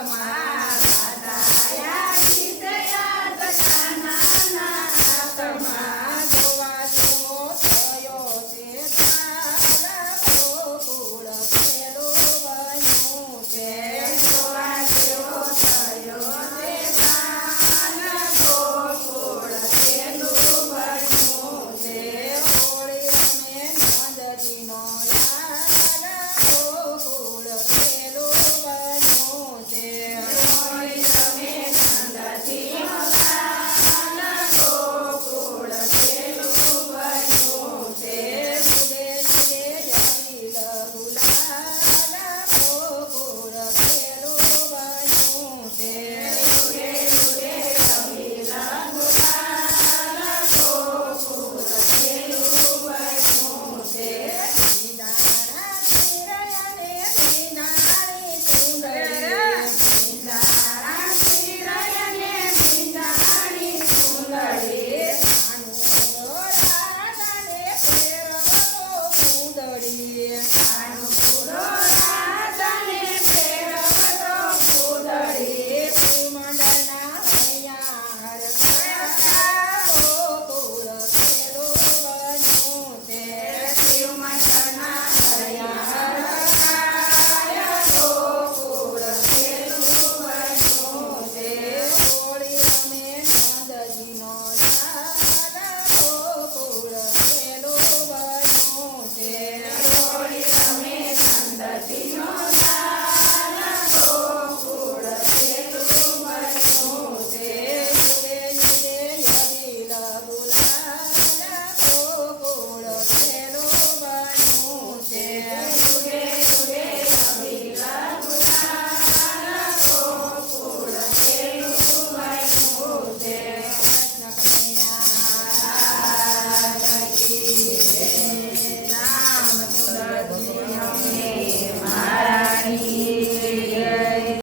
amar.